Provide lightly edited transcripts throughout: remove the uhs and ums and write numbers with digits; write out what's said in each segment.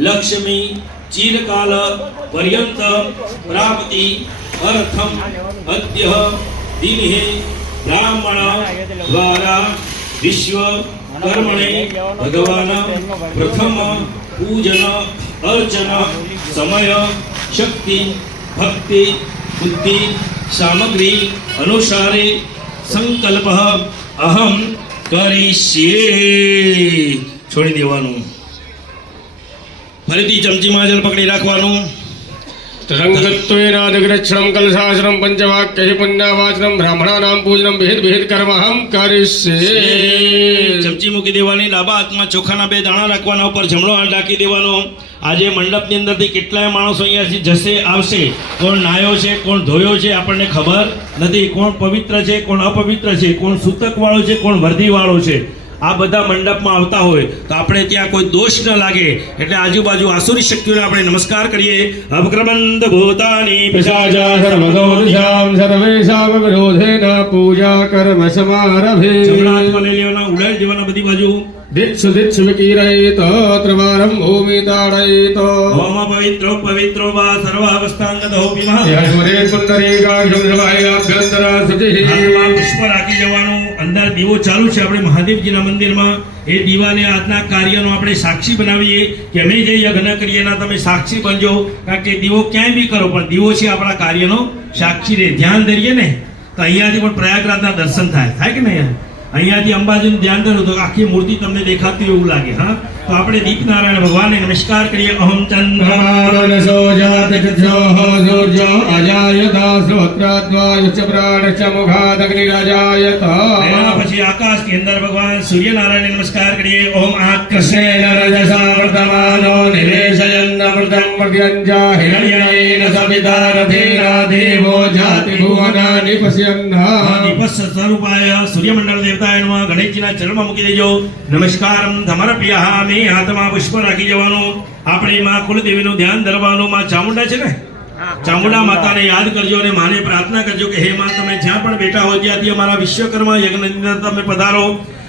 लक्ष्मी चिरकाल पर्यंत प्राप्ति अर्थम अद्य दिने ब्राह्मण द्वारा विश्व कर्मणे भगवान प्रथम पूजन अर्चन समय शक्ति भक्ति बुद्धि सामग्री अनुसारे संकल्प अहम करिष्ये छोड़ी देवानुं फरीथी चमचीमां जल पकड़ी राखवानुं रंगत्वेनादग्रक्षणं कलशासनं पंचवाक्यैः पुण्यावाचनं ब्राह्मणानां पूजनं विहित कर्महं करिष्ये चमची मूकी देवानी डाबा हाथमां ચોખાના બે દાણા રાખવાના ઉપર જમણો હાથ ઢાંકી દેવાનો આજે મંડપની અંદરથી કેટલાય માણસો અહીંયાથી જશે આવશે કોણ નાયો છે કોણ ધોયો છે આપણને ખબર નથી કોણ પવિત્ર છે કોણ અપવિત્ર છે કોણ સૂતક વાળો છે કોણ વર્ધી વાળો છે આ બધા મંડપમાં આવતા હોય તો આપણે ત્યાં કોઈ દોષ ન લાગે એટલે આજુબાજુ આસુરી શક્તિઓને આપણે નમસ્કાર કરીએ અવક્રમંદ ભૂતાની प्रसाजा सर्वदोषां सर्वेषां विरोधेन पूजा कर्म समारभे જમણા હાથમાં લઈ લેવાના ઉડાડી દેવાના બધી બાજુ दिक्षु दिक्षु विकीरयेत त्रिवारं भूमि ताडयेत होम पवित्रो पवित्रो वा सर्वावस्थांगतो विमः यज्ञरे पुंडरीकाक्षं सर्वाभ्यंतरा सतिः હાથમાં પુષ્પ રાખી જવાનું અંદર દીવો ચાલુ છે આપણે મહાદેવજીના મંદિરમાં એ દીવાને આજના કાર્યનો આપણે સાક્ષી બનાવીએ કે અમે જે યજ્ઞ કરીએ એના તમે સાક્ષી બનજો કારણ કે દીવો ક્યાંય બી કરો પણ દીવો છે આપણા કાર્યનો સાક્ષી રે ધ્યાન ધરીએ ને તો અહીંયાથી પણ પ્રયાગરાજના દર્શન થાય કે નહીં અહીંયાથી અંબાજીનું ધ્યાન ધરો તો આખી મૂર્તિ તમને દેખાતી એવું લાગે હા તો આપણે દીપનારાયણ ભગવાનને નમસ્કાર કરીએ અહમ चन्द्रमानसो जातचक्षोः सूर्यो अजायत श्रोत्रद्वायुश्च प्राणश्च मुखादग्निरजायत એના પછી આકાશની અંદર ભગવાન સૂર્યનારાયણને નમસ્કાર કરીએ ઓમ कृष्णेन रजसा वर्तमानो निवेशयन्नमृतं मर्त्यञ्च हिरण्येन सविता रथेना देवो जाति भुवनानि पश्यन्नः દીપસ્ස સ્વરૂપાય સૂર્યમંડળ દેવતાય નમઃ ગણેશજીના ચરણમાં મૂકી દેજો નમસ્કારમ સમર્પ્યામિ હાથમાં પુષ્પ રાખી જવાનું આપણે માં કુળદેવીનું ધ્યાન ધરવાનું માં ચામુંડા છે ને ચામુંડા માતાને યાદ કરજો અને માને પ્રાર્થના કરજો કે હે માં તમે જ્યાં પણ બેઠા હો જ્યાંથી અમારા વિશ્વકર્મા યજ્ઞની અંદર તમે પધારો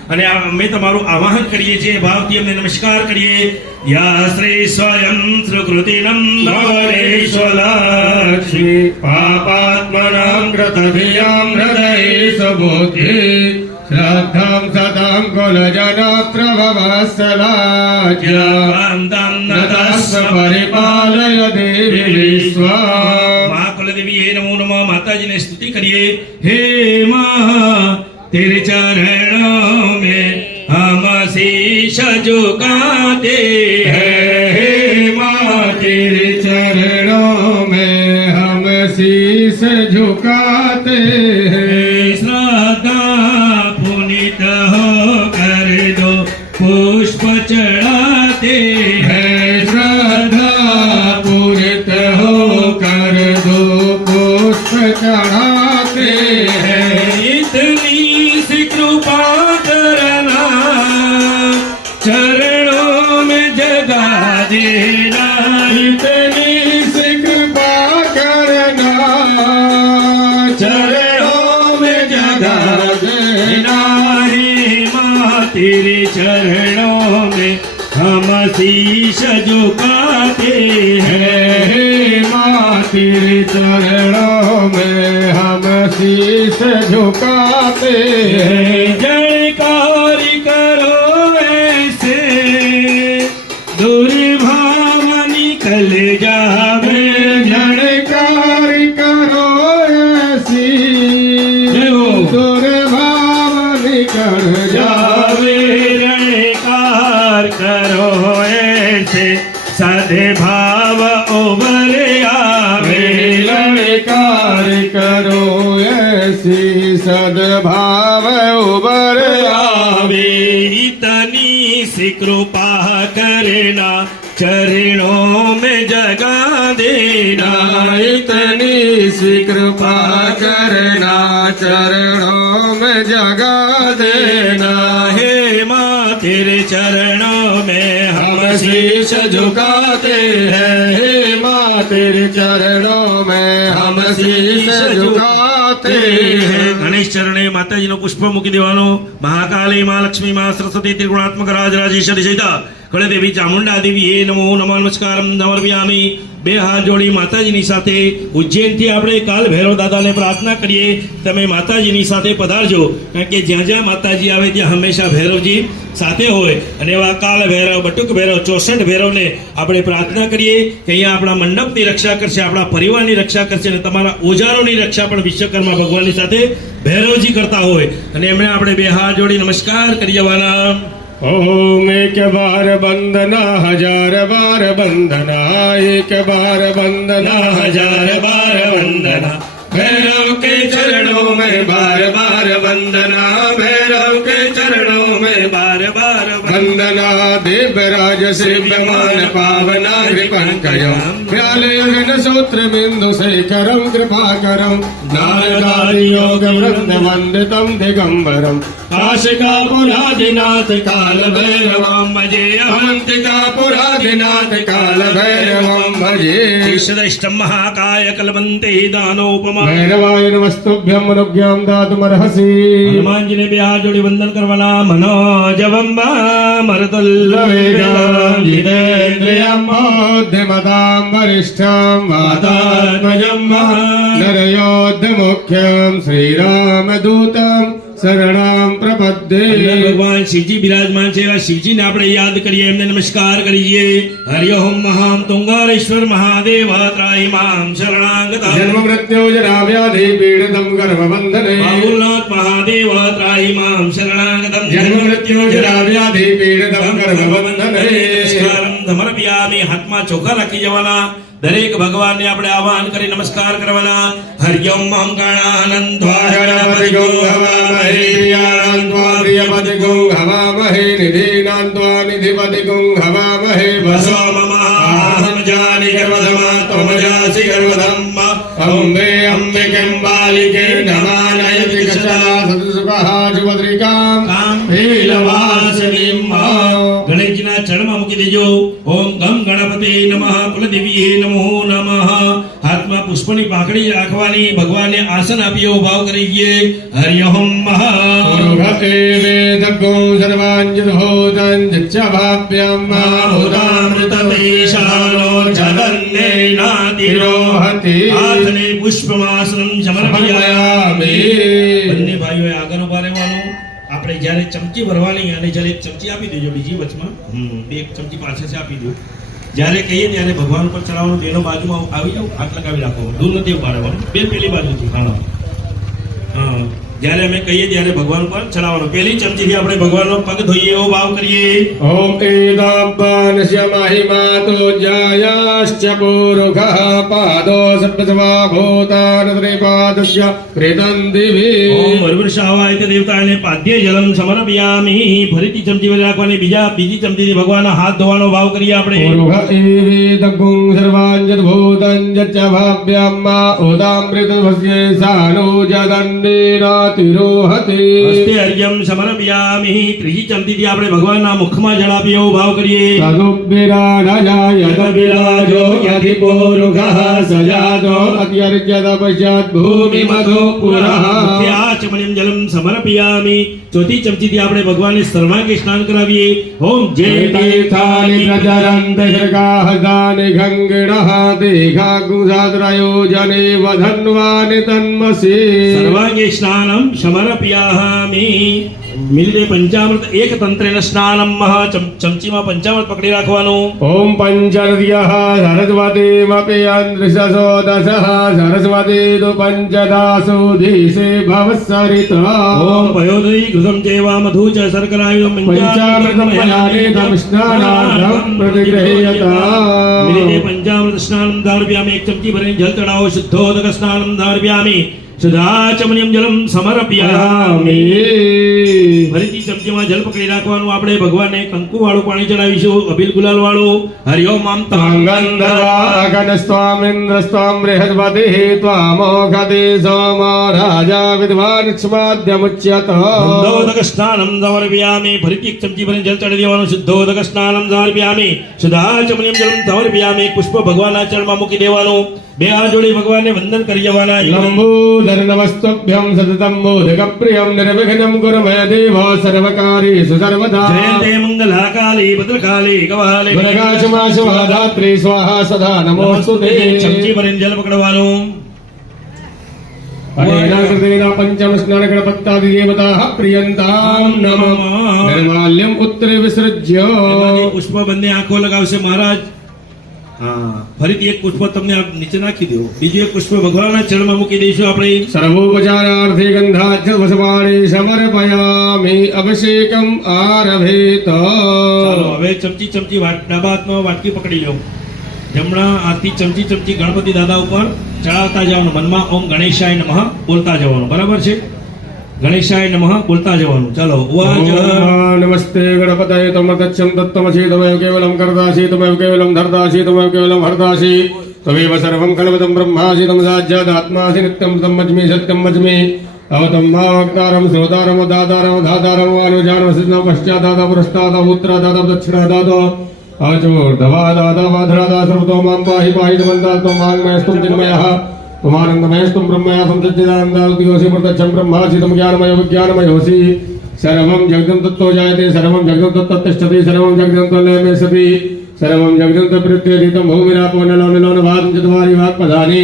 અને અમે તમારું આવાહન કરીએ છીએ ભાવથી અમને નમસ્કાર કરીએ યા શ્રી સ્વયં સુકૃતિનમ भवनेश्वलक्ष्मी पापात्मनां कृतधियां हृदयेषु बुद्धि श्रद्धां सदां कुलजना प्रभवत्सलाज्ञां नतस्व परिपालय देवी विश्वा मां कुलदेवी हे नमो नमः माताजी ने स्तुति करिए हे मां तेरे चरणों में हम शीश झुकाते हैं हे मां तेरे चरणों में हम शीश झुकाते हैं श्रद्धा पुनीत हो कर दो पुष्प चढ़ाते हैं श्रद्धा पूरित हो कर दो पुष्प चढ़ाते हैं इतनी सी कृपा करना चरणों में जगा देना इतनी सी कृपा करना चरणों में जगा देना हे मां तेरे चरणों में हम शीश झुकाते हैं हे मां तेरे चरणों में हम शीश झुकाते हैं जयकारी करो ऐसे दुर्भाव निकल जावे झड़कारी करो ऐसी दुर्भाव निकल जावे रणकार करो ऐसे सद्भाव उभर आवे लड़कार करो ऐसी सद्भाव उबर आवे इतनी सी कृपा करना चरणों में जगा देना इतनी सी कृपा करना चरणों में जगा देना हे मां तेरे चरणों में हम शीश झुकाते हैं हे मां तेरे चरणों में हम शीश झुकाते ગણેશ ચરણે માતાજીનો પુષ્પ મૂકી દેવાનો. મહાકાલી માં લક્ષ્મી માં સરસ્વતી ત્રિગુણાત્મક રાજરાજેશ્વરી સહિત કળદેવી ચામુંડા દેવી એ નમો નમઃ નમસ્કારમ સમર્પયામિ. બે હાથ જોડી માતાજીની સાથે ઉજ્જૈનથી આપણે કાલ ભૈરવ દાદાને પ્રાર્થના કરીએ તમે માતાજીની સાથે પધારજો, કારણ કે જ્યાં જ્યાં માતાજી આવે ત્યાં હંમેશા ભૈરવજી સાથે હોય. અને એવા કાલ ભૈરવ, બટુક ભૈરવ, 64 ભૈરવને આપણે પ્રાર્થના કરીએ કે અહીંયા આપણા મંડપની રક્ષા કરશે, આપણા પરિવારની રક્ષા કરશે અને તમારા ઓજારોની રક્ષા પણ વિશ્વકર્મા ભગવાનની સાથે ભૈરવજી કરતા હોય. અને એમણે આપણે બે હાથ જોડી નમસ્કાર કરી જવાના. ओम एक बार बंदना हजार बार बंदना, एक बार बंदना हजार बार वंदना, भैरव के चरणों में बार बार वंदना, भैरव के चरणों में बार बार वंदना. देवराज सेव्यमान पावना कृपंकयं, व्यालेघन सूत्र बिंदु शेखरं कृपाकरं, नारदारि योग वृंद वंदितं दिगंबरं, काशिकापुरादिनाथ काल भैरवं भजे, अवंतिकापुरादिनाथ काल भैरवं भजे. ईश्वरष्टं महाकाय कलवन्ते दानोपमा, भैरवाय नमस्तुभ्यं मनुज्ञां दातुमर्हसि. હનુમાનજીને બે હાથ જોડી વંદન કરવાના. મનોજવંબા મરદલ્લવેગા जितेन्द्रियं बोध्यमतां वरिष्ठं वातात्मजं नरयोद्धमुख्यं श्रीरामदूतं शरणं प्रपद्ये. ભગવાન શિવજી બિરાજમાન છે, એવા શિવજીને આપણે યાદ કરીએ, એમને નમસ્કાર કરીએ. હરિઓમ મહામ તુંગારેશ્વર મહાદેવ ત્રાહિમામ શરણાગતા, जन्म मृत्यु जरा व्याधि पीडितं गर्भबन्धने, બાબુલનાથ મહાદેવ ત્રાહિમામ શરણાગતમ, जन्म मृत्यु जरा व्याधि पीडितं गर्भबन्धने. નમસ્કારમ સમર્પયામિ. હાથમાં ચોખા રાખી જવાના. દરેક ભગવાનને આપણે આહવાન કરી નમસ્કાર કરવાના. હરિઓમ મંગળાનંદવાય गणपतिगो हवामहे, प्रियानन्द्वा प्रियपतिगो हवामहे, निधीनान्द्वा निधिपतिगो हवामहे. વસો મમાહમ જાનિ ગર્વધમા ત્વમજાસि ગર્વધમ્મ. अम्बे अम्बिके बालिके नमानयति कशला सदसुखः जुवद्रिकां કાંભેલવાસનીમ. ગણેશજીના ચરણમાં મૂકી દેજો. ઓમ ગમ ગણપતે નમઃ, કુલદેવીએ નમો નમઃ. હાથમાં પુષ્પની પાંખડી રાખવાની. ભગવાનને આસન આપીએ, ભાવ કરીએ. હરિઓમ મહ. पुरुषते वेदगो सर्वाञ्जभूतं जच्चभाव्यं ભૂતામૃતદેશાનો જગન્નેનાતિરોહતિ. હાથને પુષ્પમાસનમ સમર્પયામિ. બંને ભાઈઓએ આગળ ઉભા રહેવાનું. આપણે જ્યારે ચમચી ભરવાની અને જ્યારે એક ચમચી આપી દેજો, બીજી વચમાં બે એક ચમચી પાછળથી આપી દો. જ્યારે કહીએ ત્યારે ભગવાન ઉપર ચડાવવાનું. બેનો બાજુમાં આવી જાવ, હાથ લગાવી રાખો, દૂર નથી ઉપાડવાનું. બે પેલી બાજુથી હા. જ્યારે અમે કહીએ ત્યારે ભગવાન પર ચડાવવાનું. પેલી ચમચીથી આપણે ભગવાનનો પગ ધોઈએ, એવો ભાવ કરીએ. ॐ एताब्बानस्य महिमातो जायाश्च पुरुषः पादो सर्वसमा भूतान् त्रिपादस्य कृतं दिवि. ઓમ વરવૃષાવાય તે દેવતાને પાદ્ય જલમ સમર્પયામિ. ફરીથી ચમચી વડે રાખવાની. બીજી ચમચીથી ભગવાનના હાથ ધોવાનો ભાવ કરીએ આપણે. पुरुष एवेदगुं सर्वाञ्जभूतं जच्च भाव्यं उदामृतभस्य सानो जगन्नेनातिरोहति. હસ્તે હરિયમ સમર્પયામિ. ત્રીજી ચમચીથી આપણે ભગવાનના મુખમાં જળ આપીએ, એવો ભાવ કરીએ. तदुब्बिरानजायत विराजो यदि पुरुषः सजातो अत्यर्जत पश्चात् भूमिमधो पुरः. આચમનીમ જલમ સમર્પયામિ. ચોથી ચમચીથી આપણે ભગવાનને સર્વાંગે સ્નાન કરાવીએ. ઓમ જય तीर्थानि प्रचरन्ति शृगाहतानि गङ्गिणः दीघागुंसाद्रयो जने वधन्वानि तन्मसि. સર્વાંગે સ્નાનમ સમર્પયામિ. મિલિતે પંચામૃત એક તંત્રેણ સ્નાનમ. ચમચીમાં પંચામૃત પકડી રાખવાનું. ॐ पञ्चर्यः सरस्वतीमपि अन्द्रिशसो दशः सरस्वती तु पञ्चदासु धीसे भवत्सरिता. ઓમ પયોદરી ઘૃતમ ચૈવા મધુ ચ શર્કરાયુમ पञ्चामृतं मयानेतं स्नानार्थं प्रतिगृह्यताम्. મિલિતે પંચામૃત સ્નાનમ ધારવ્યામિ. એક ચમચી ભરીને જલ ચડાવો. શુદ્ધોદક સ્નાનમ ધારવ્યામિ. સુધાચમનીયમ જલમ સમર્પયામિ. ફરીથી ચમચીમાં જલ પકડી રાખવાનું. આપણે ભગવાનને કંકુ વાળું પાણી ચડાવીશું, અબીલ ગુલાલ વાળું. હરિઓમ આમ गन्धर्वागणस्त्वामिन्द्रस्त्वां बृहस्पतिः त्वामोघते सोमो राजा विद्वान्क्ष्माद्यमुच्यतः. શુદ્ધોદક સ્નાનમ સમર્પયામિ. ફરીથી એક ચમચી ભરીને જલ ચડાવી દેવાનું. શુદ્ધોદક સ્નાનમ સમર્પયામિ. સુધાચમનીયમ જલમ સમર્પયામિ. પુષ્પ ભગવાનના ચરણમાં મૂકી દેવાનું. બે હાથ જોડી ભગવાનને વંદન કરી જવાના. લંબોદર નમસ્તુભ્યમ સતતમ મોદક પ્રિયમ નિર્વિઘ્નમ કુરુ મે દેવ સર્વકાર્યેષુ સર્વદા. જયંતે મંગલા કાલી ભદ્રકાલી કવાલી ધાત્રી સ્વાહા સદા નમોસ્તુતે. ચમચી ભરીને જલ પકડવાનું. અનેના પંચમ સ્નાન ગણપત્તાદિ દેવતાઃ પ્રિયંતામ નમઃ. નિર્માલ્યમ પુત્રે વિસૃજ્ય. એમાંથી પુષ્પ બંને આંખો લગાવશે મહારાજ. હા, ફરીથી એક પુષ્પ તમને આ નીચે નાખી દો. બીજું એક પુષ્પ ભગવાનના ચરણમાં મૂકી દઈશું આપણે. સર્વોપચારાર્થે ગંધાચવસપાણી સમર્પયામિ અભિષેકમ આરભેત. ચાલો હવે ચમચી ચમચી ડાબા હાથમાં વાટકી પકડી લો. જમણા હાથથી ચમચી ચમચી ગણપતિ દાદા ઉપર ચડાવતા જવાનું. મનમાં ઓમ ગણેશાય નમઃ બોલતા જવાનું. બરાબર છે? ગણેશાય નમઃ બોલતા જવાનું. ચાલો. ઉવાચ નમસ્તે ગણપતये તમ તચ્છમ તત્તમસી તમેવ કેવલમ કર્તાસી તમેવ કેવલમ ધર્તાસી તમેવ કેવલમ હર્તાસી તમેવ સર્વં ખલવતમ બ્રહ્માસી તમ સાજ્જાદાત્માસી નિત્યમ તમ મજ્મી સત્યમ મજ્મી અવતમ ભાવક્તારમ શ્રોતારમ દાતારમ ધાતારમ વાનુજાન વસિષ્ઠ પશ્ચાદાતા પુરસ્તાદા ઉત્તરાદાતા દક્ષિણાદાતા અચોર્ધવા દાતા વાધરાદા સર્વતો મામ પાહિ પાહિ તમંતા તમ વાંગમયસ્તુમ ચિન્મયઃ तुमानंदमयस्तुम ब्रह्मयासम सच्चिदानंदादिवसी प्रत्यक्षं ब्रह्मासितम ज्ञानमय विज्ञानमयोऽसि सर्वं जगदं तत्तो जायते सर्वं जगदं तत्तिष्ठति सर्वं जगदं तन्मे सति सर्वं जगदं तत्प्रत्येति तं भूमिरापो नलो निलो नवादं चत्वारि वाक्पदानि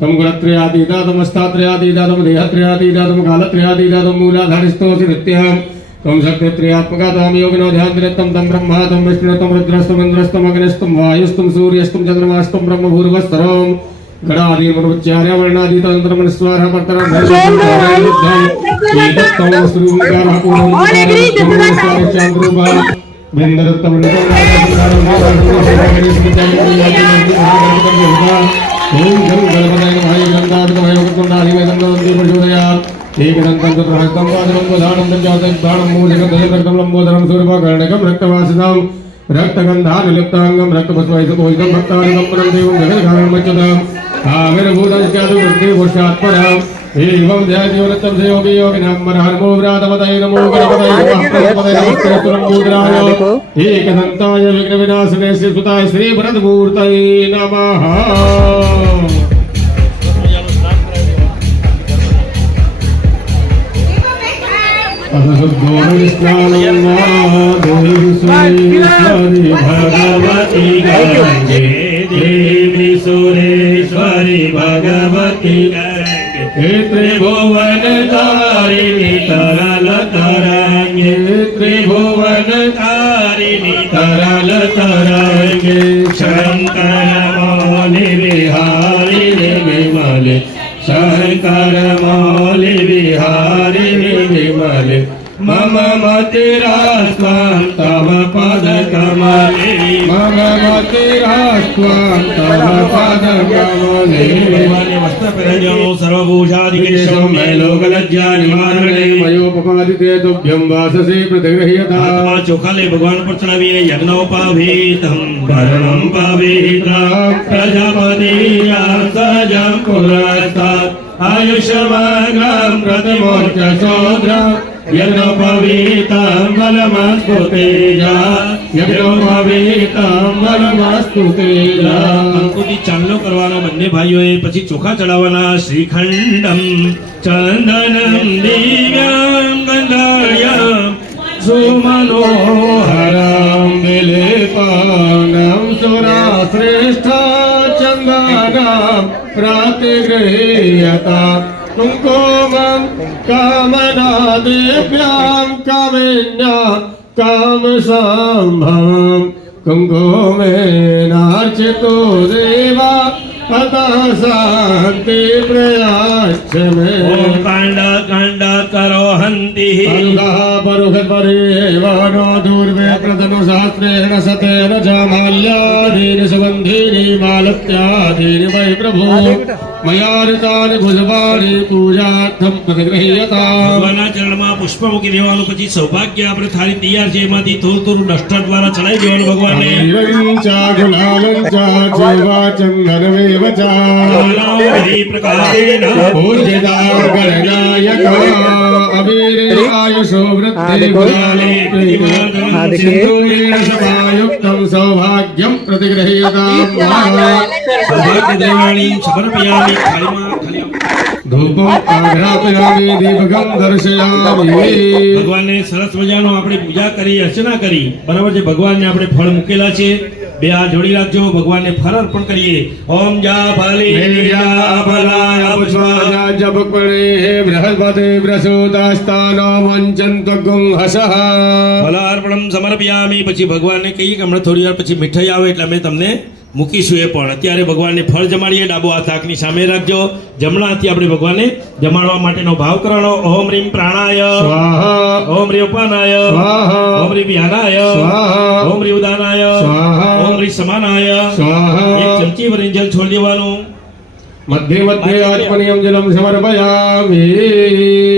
तं गुणत्रयातीता तं अस्तात्रयातीता तं देहत्रयातीता तं कालत्रयातीता तं मूलाधारिस्थोऽसि नित्यं तं शक्तित्रयात्मका तां योगिनो ध्याननिरतं तं ब्रह्मा तं विष्णु तं रुद्रस्तं इन्द्रस्तं अग्निस्तं वायुस्तं सूर्यस्तं चन्द्रमास्तं ब्रह्मभूर्वस्सर्वं गणादि मनुच्चार्य वर्णादि तंत्रम स्वाहा परतरम रक्तगंधानुलिप्तांगम रक्तभस्मैषपोषितं भक्तादिकम्पनं देवं जगद्कारणमच्युतम् आविर्भूतश्चातु वृद्धि पुरुषात्परम् एवं जयतीव्रतं सेवपि योगिनां मनहर्मो व्रातपतये नमो गणपतये नमः प्रपतये नमस्ते सुरंबूद्राय एकदन्ताय विघ्नविनाशने श्रीसुताय श्रीभरतमूर्तये नमः भगवती गंगे देवी सुरेश्वरी भगवती गंगे त्रिभुवन तारिणी तरल तरंगे त्रिभुवन तारिणी तरल तरंगे शंकर मौलि बिहारी विमल शंकर मौलि बिहारी विमल मम मतिरास्त्वां तव पदकमले मम मतिरास्त्वां तव पदकमले ભગવાનને વસ્ત્ર પહેરાવવાનું. સર્વભૂષાદિકેશવ મે લોકલજ્જા નિવારણે મયોપપાદિતે તુભ્યં વાસસે પ્રતિગૃહ્યતા. હાથમાં ચોખા લઈ ભગવાન પર ચડાવીને યજ્ઞોપવીતમ પરમં પવિત્રં પ્રજાપતિ સજં પુરસ્તાદ આયુષ્યમાગ્રમ પ્રતિમોર્ચ શોદ્રમ યજ્ઞોપવીતમ બલમસ્તુ તેજા યજ્ઞોપવીતમ બલમસ્તુ તેજા. અંકુથી ચાંદલો કરવાનો બંને ભાઈઓએ. પછી ચોખા ચડાવવાના. શ્રીખંડમ ચંદનમ દિવ્યમ ગંધાળ્યમ સુમનોહરમ વિલેપાનમ સુરા શ્રેષ્ઠ ચંદનમ પ્રતિગૃહ્યતા कुङ्कुमं कामनादेभ्यां कामिन्यां कामसम्भवं कुङ्कुमेनार्चितो देवा अतः शान्ति प्रयाश्च मे. ओम कांडा कांडा करो हंति परुषपरेवानो दूर्वे प्रतनु शास्त्रेण सतेन च माल्यादीनि सुगन्धीनि मालत्यादीनि वै प्रभो मयारितानि पुष्पाणि पूजार्थं प्रतिगृह्यताम्. ભગવાનના ચરણમાં પુષ્પ મૂકી દેવાનું. પછી સૌભાગ્ય આપણે થાળી તૈયાર છે એમાંથી થોડું થોડું ડસ્ટર દ્વારા ચડાવી દેવાનું ભગવાનને. चन्दनमेव च પ્રકારેણ पूज्यता गणनायका अवीरे आयुष यशो वृद्धि देखो। गुणाले हाँ, देखिए। सिंदूरेण शोभायुक्तं सौभाग्यं प्रतिगृह्यतां સૌભાગ્ય દેવાણી સમર્પયામિ થાળીમાં ખાલી આપો. धूपम् आघ्रापयामि दीपकं दर्शयामि ભગવાનને સરસ મજાનો આપણે પૂજા કરી અર્ચના કરી બરાબર છે ભગવાનને આપણે ફળ મૂકેલા છે બે હાથ જોડી રાખજો ભગવાનને ફળ અર્પણ કરીએ ઓમ જા ફલી જા ફલાય પુષ્પાય जपक्वणे बृहस्पति प्रसूतास्तानो वञ्चन्त्वगुं हसः ફલાર્પણમ સમર્પયામિ પછી ભગવાનને કહીએ કે હમણાં થોડી વાર પછી મીઠાઈ આવે એટલે અમે તમને મૂકીશું એ પણ અત્યારે ભગવાનને ફળ જમાડીએ ડાબો હાથ આંખની સામે રાખજો જમણા હાથથી આપણે ભગવાનને જમાડવા માટેનો ભાવ કરવાનો ઓમ રીમ પ્રાણાય स्वाहा ઓમ રીમ ઉપાનાય स्वाहा ઓમ રીમ વ્યાનાય स्वाहा ઓમ રીમ ઉદાનાય स्वाहा ઓમ રીમ સમાનાય એક स्वाहा ચમચી ભરીને જલ છોડી દેવાનું मध्ये मध्ये आत्मनियं जलं समर्पयामि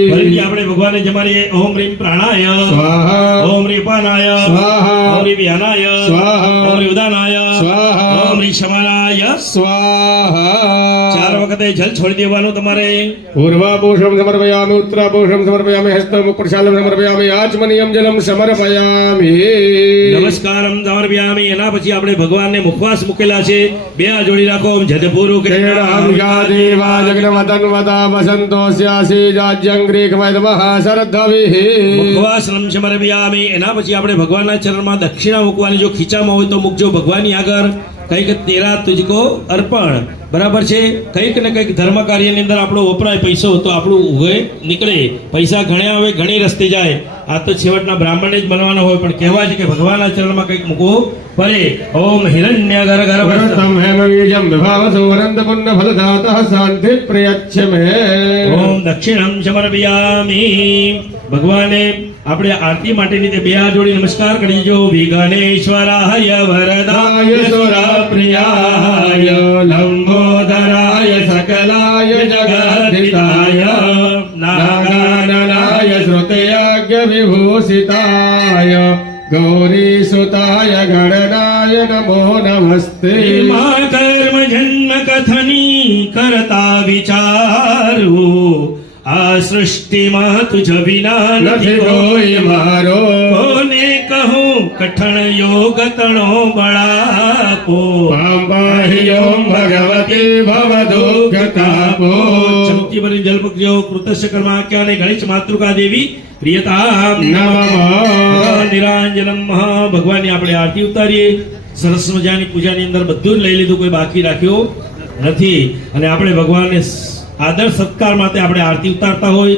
ફરીથી આપણે ભગવાનને જમાડીએ ઓમ રીમ પ્રાણાય स्वाहा ઓમ રીમ ઉપાનાય स्वाहा ઓમ રીમ વ્યાનાય स्वाहा ઓમ રીમ ઉદાનાય स्वाहा ઓમ રીમ સમાનાય स्वाहा ચાર વખતે જલ છોડી દેવાનું તમારે पूर्वापोषं समर्पयामि उत्तरापोषं समर्पयामि हस्तमुपप्रशालं समर्पयामि आचमनीयं जलं समर्पयामि નમસ્કારમ સમર્પયામિ એના પછી આપણે ભગવાનને મુખવાસ મૂકેલા છે બે આ જોડી રાખો ઓમ જદપુરુ केणाहं देवा जगन्वतन्वता वसन्तोऽस्यासि राज्यङ्ग्रीकमयतमः शरद्धविः મુખવાસ નમ સમર્પયામિ એના પછી આપણે ભગવાનના ચરણમાં દક્ષિણા મૂકવાની જો ખીચામાં હોય તો મૂકજો ભગવાનની આગળ કંઈક તેરા તુજકો અર્પણ બરાબર છે કંઈક ને કંઈક ધર્મ કાર્યની અંદર આપણો વપરાય પૈસો તો આપણું ઉગે નીકળે પૈસા ઘણ્યા હોય ઘણી રસ્તે જાય આ તો છેવટના બ્રાહ્મણે જ બનવાના હોય પણ કહેવાય છે કે ભગવાનના ચરણમાં કંઈક મૂકવું પડે ઓમ હિરણ્ય ઘર ઘર वरदं हेमवीजं विभावसो वरन्दपुण्यफलदातः शान्तिप्रयच्छ मे ઓમ દક્ષિણમ સમર્પયામિ ભગવાને આપણે આરતી માટેની તે બે હાથ જોડી નમસ્કાર કરી જો વિઘ્નેશ્વરાય વરદાય સુરપ્રિયાય લંબોદરાય सकलाय जगद्धिताय नागाननाय श्रुतयाज्ञविभूषिताय गौरीसुताय गणनाय नमो नमस्ते કર્મ જન્મ કથની કરતા વિચારો આ સૃષ્ટિમાં તુજ વિના નથી નથી કોઈ મારો કોને કહું કઠણ યોગ તણો બળાપો પામ્બાહ્યો ભગવતી ભવદુઃખતાપો ચમકી ભરી જલ પકજો કૃતસ્ય કર્માખ્યા અને ગણેશ માતૃકા દેવી પ્રિયતા નમઃ નિરાંજનમ ભગવાનની આપણે આરતી ઉતારીએ સરસ મજાની પૂજાની અંદર બધું જ લઈ લીધું કોઈ બાકી રાખ્યો નથી અને આપણે ભગવાનને આદર સત્કાર માટે આપણે આરતી ઉતારતા હોય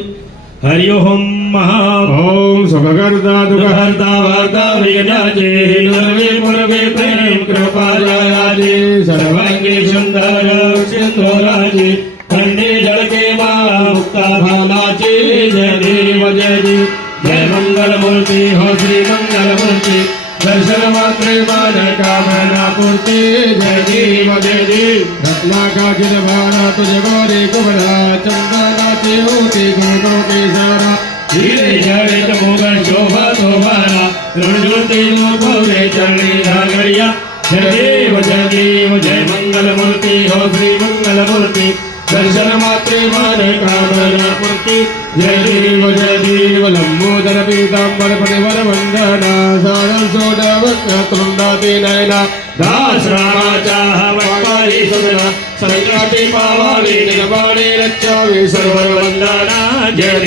હરિ ઓમ મહા ઓમ સુભગર્તા દુઃખહર્તા વાર્તા વિઘ્નાજે નરવે પુરવે પ્રેમ કૃપાજયાજે સર્વાંગે સુંદર ચિત્તોરાજે કંડે જળકે મા મુક્તા ભાલાચે જય દેવ જય દેવ જય મંગલ મૂર્તિ હો શ્રી મંગલ મૂર્તિ દર્શન માત્રે માન કામના પૂર્તિ જય દેવ જય દેવ रत्नाकाचित भारा तुझ गोरे कुबड़ा चंदनाचे होते गुणों के सारा ધીરે જડિત મોગલ શોભા શોભાના ત્રણજ્યોતિ નો ભવ્ય ચરણી ધાગડિયા જય દેવ જય દેવ જય મંગલ મૂર્તિ હો શ્રી મંગલ મૂર્તિ દર્શન માત્રે માન કામના પૂર્તિ जय देव लंबोदर पीतांबर परिवर वंदना सारल सोडवक्रुंडाति नयना દાસ રામાચાહ વક્પારી સુમના સંકટે પાવાલી નિર્વાણે रक्षावे सर्वर વંદના जय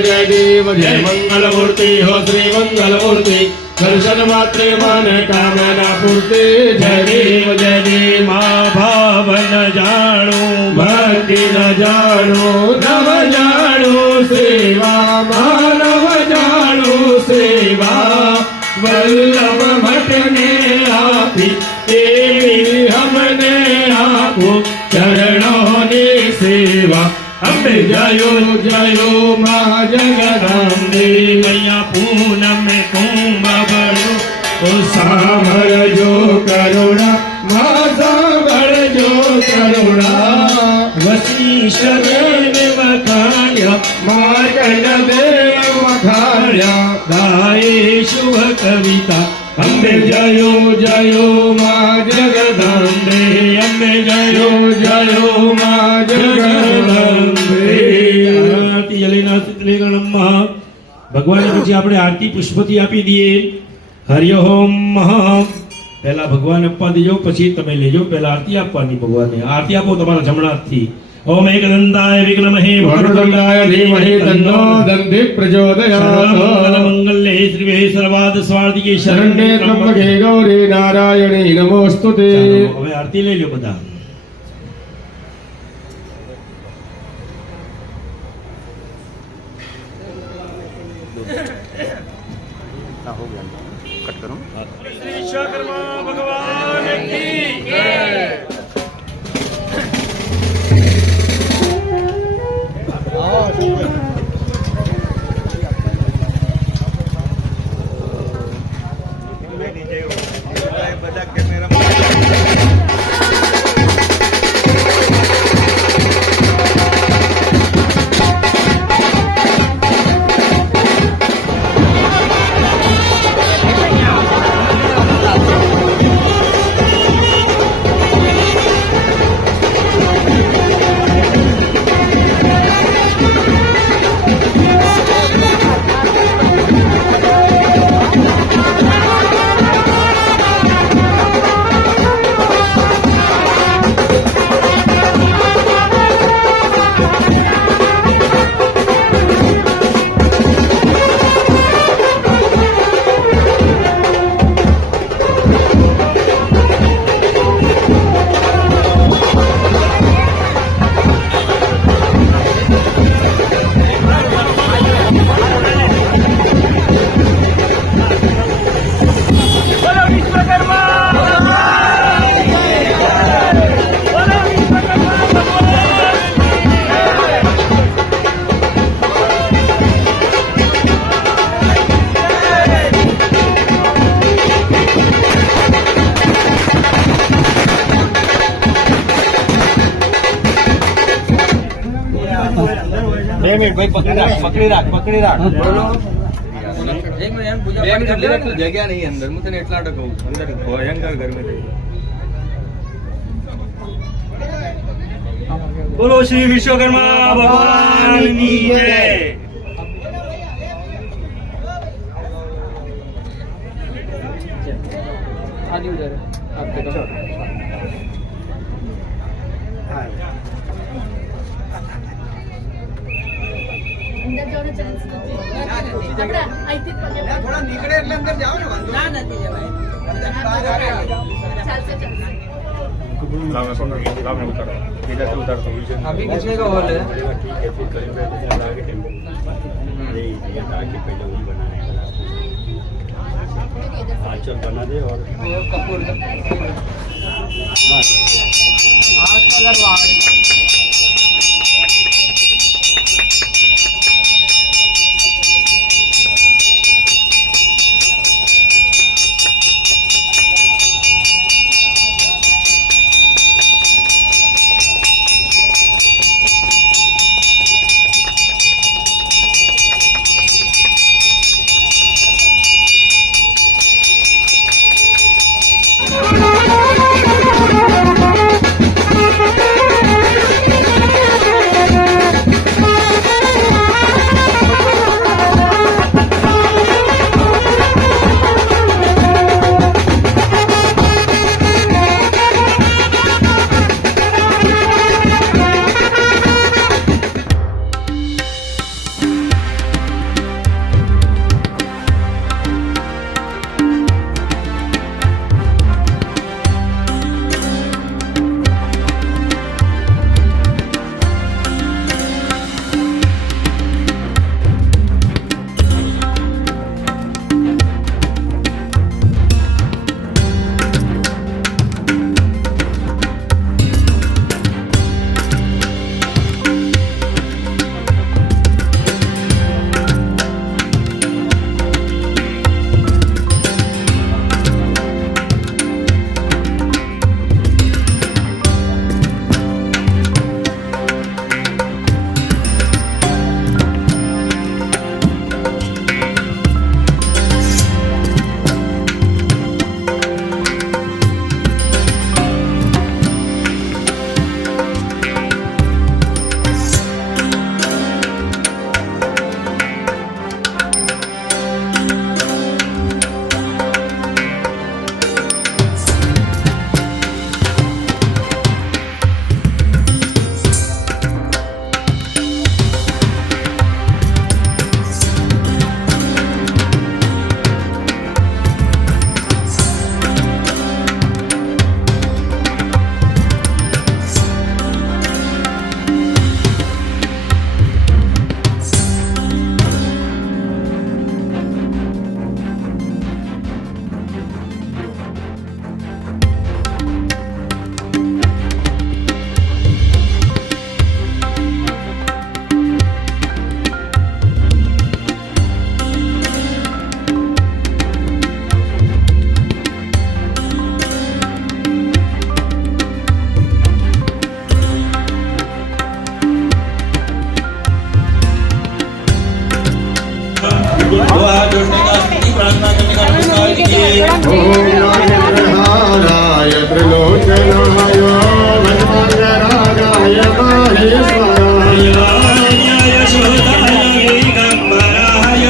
જય देव જય મંગલ મૂર્તિ હો શ્રી મંગલ મૂર્તિ દર્શન માત્રે માન કામના પૂર્તિ જય દેવ મા ભાવ ન જાણું ભક્તિ ન જાણું નવ જાણું સેવા માનવ જાણું સેવા વલ્લભ ભટ્ટને આપી એવી હમને આપો ચરણોની સેવા અંબે જયો જયો મા જગદાંબે મૈયા પૂનમ કુંભ બળો ઓ साभरजो करुणा મા સાંભળજો કરુણા વશિષ્ઠ દેવ વખાણ્યા मार्कंड देव मखार्या ગાયે શુભ કવિતા અંબે જયો જયો મા જગદાંબે અંબે જયો જયો મા જગદાંબે આરતી જલિના શીતલે ગણમ ભગવાનને પછી આપણે આરતી પુષ્પથી આપી દઈએ. હરિ ઓમ. પહેલા ભગવાન આપવા દેજો, પછી તમે લેજો. પહેલા આરતી આપવાની ભગવાનને. આરતી આપો તમારા જમણા હાથથી. ઓમ એકદંતાય વિઘ્નમહે વક્રતુંડાય ધીમહિ તન્નો દંતિ પ્રચોદયાત. મંગલે શ્રીવે સર્વાદ સ્વાર્થિકે શરણ્યે ત્રંબકે ગૌરી નારાયણી નમોસ્તુતે. ચાલો, હવે આરતી લઈ લો બધા. શ્રી વિશ્વકર્મા ભગવાન કી જય. જગ્યા નહીં અંદર, હું તને એટલા કહું અંદર ભયંકર ગરમી થઈ. બોલો શ્રી વિશ્વકર્મા ભગવાનની જય. અંદર જવાનો ચાન્સ નથી. આપણે અહીંથી જ પગે થોડા નીકળે એટલે અંદર જાઓ ને, વાંધો ના નથી જવાય. ચાલશે ચાલશે. अभी कितने का हॉल है? आंचल बना दे और कपूर आठ का करवा तो हाथ जोड़ने का स्तुति प्रार्थना करने का नमस्कार कीजिए। ओम नारायणाय त्रिलोचनाय भगवंतरागाय माहेश्वराय यशोदाय दिगंबराय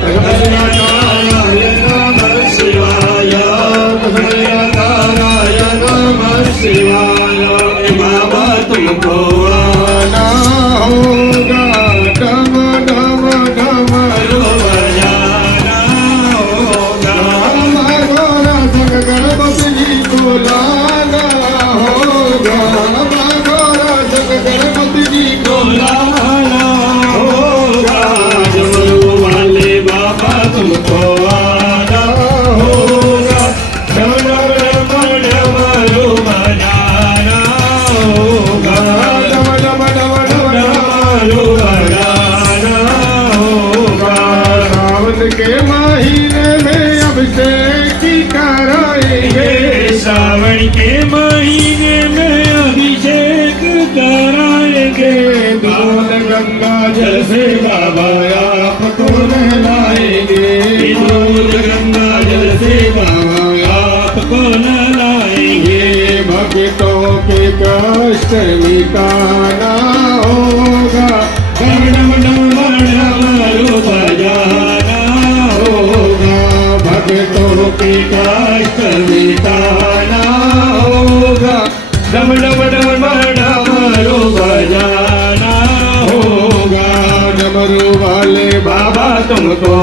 तस्मैकाराय नमः शिवाय तस्मैकाराय नमः शिवाय बाबा तुमको आना होगा डम डम डमरू बजाना होगा। हमारा संग गणपति जी को लाना होगा हमारा संग गणपति जी को लाना होगा डमरू वाले बाबा तुमको आना होगा डमरू बजाना होगा। डम डम डम डम डमरू बजाना होगा। सावन के महीने में अभिषेक कराएंगे श्रावण के महीने में अभिषेक कराएंगे। दूध गंगा जल से बाबा आपको नहलाएंगे दूध गंगा जल से बाबा आपको नहलाएंगे। ये भक्तों के कष्ट मिटाना होगा डम डम डम डमरू बजाना होगा। भक्तों के कष्ट मिटाना होगा डम डम डम डमरू बजाना होगा। डमरू वाले बाबा तुमको